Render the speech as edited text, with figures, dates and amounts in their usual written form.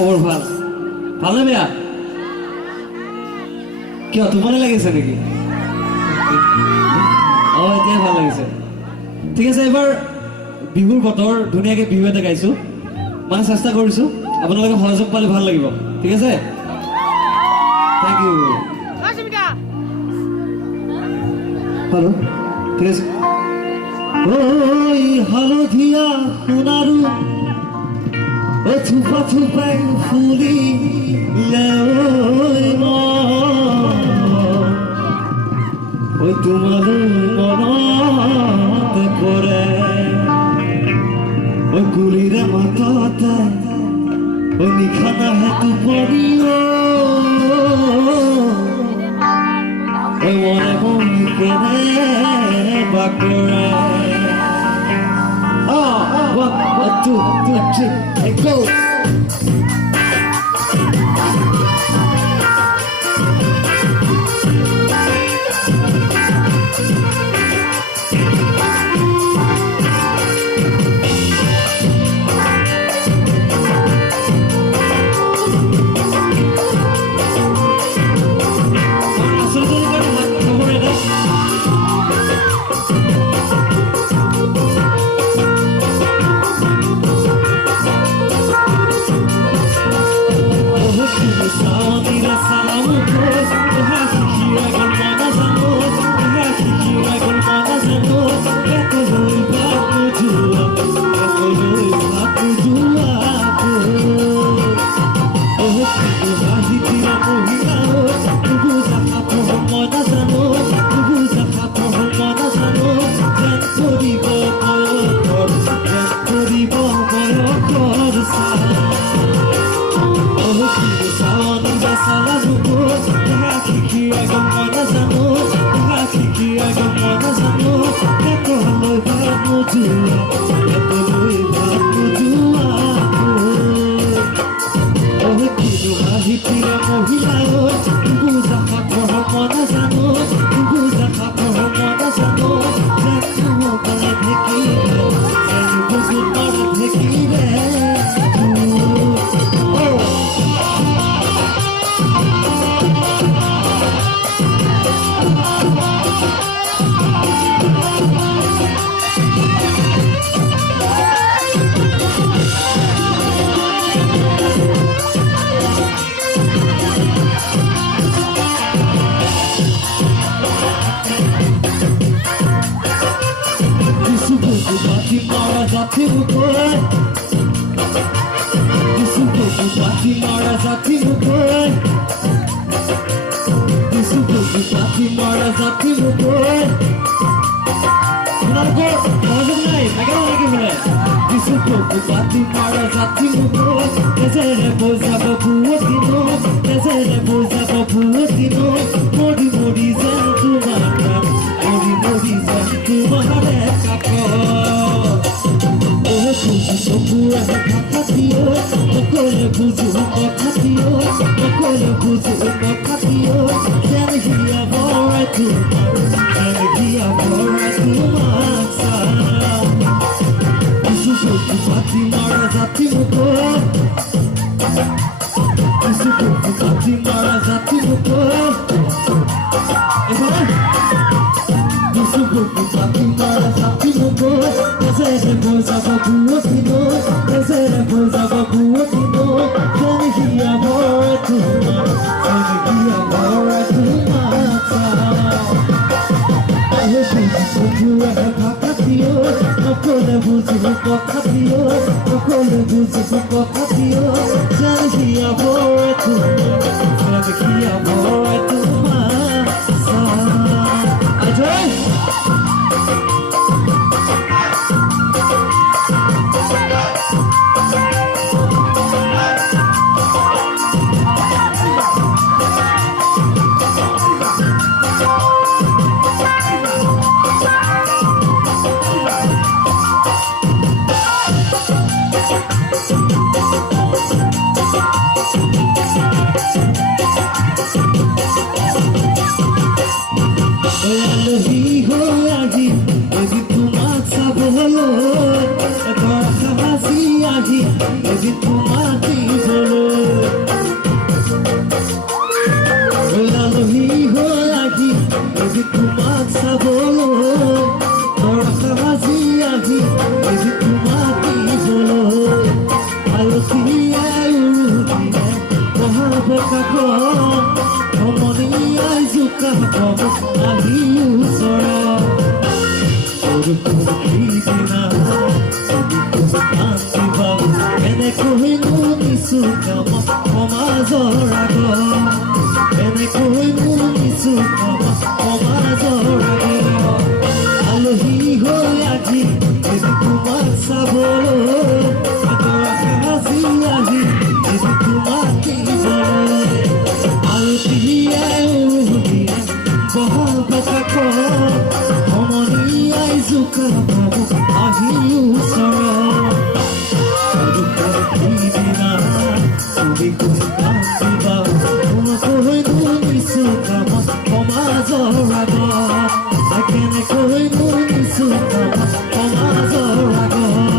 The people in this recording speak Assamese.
খবৰ ভাল ভালনে বেয়া কিয় তোমালে লাগিছে নেকি এতিয়া ভাল লাগিছে ঠিক আছে এবাৰ বিহুৰ বতৰ ধুনীয়াকৈ বিহু এটা গাইছোঁ মানে চেষ্টা কৰিছোঁ আপোনালোকে সহযোগ পালে ভাল লাগিব ঠিক আছে থেংক ইউ হেল্ল' ঠিক আছে ওই হালধীয়া সোণাৰু ও থুপা থুপাই ফুলি ওই তোমাৰো মনত পৰে ওই কুলিৰে মাততে ওই নিশা নাহে টোপনিও ওই মনে মনে কেনে বাকৰে one, two, three, and go. কাষ সমনি আই জোকা পাব আহি ওচৰ সিদিনা শান্তি পাব এনেকৈনো নিছো কাম সমাজৰ আগত এনেকৈনো নিছো কাম সমাজৰ আগত আলহী হৈ আজি যদি তোমাক চাবলৈ আজি আহি যদি তোমাক কিনিবলৈ আলতীয়াই বহাব কাষ সমনি আই জোকা পাব আহি ওচৰ সিদিনা তুমি শান্তি পাব তোমাকৈনো নিছো কাম সমাজৰ আগত কেনেকৈনো নিছো কাম সমাজৰ আগত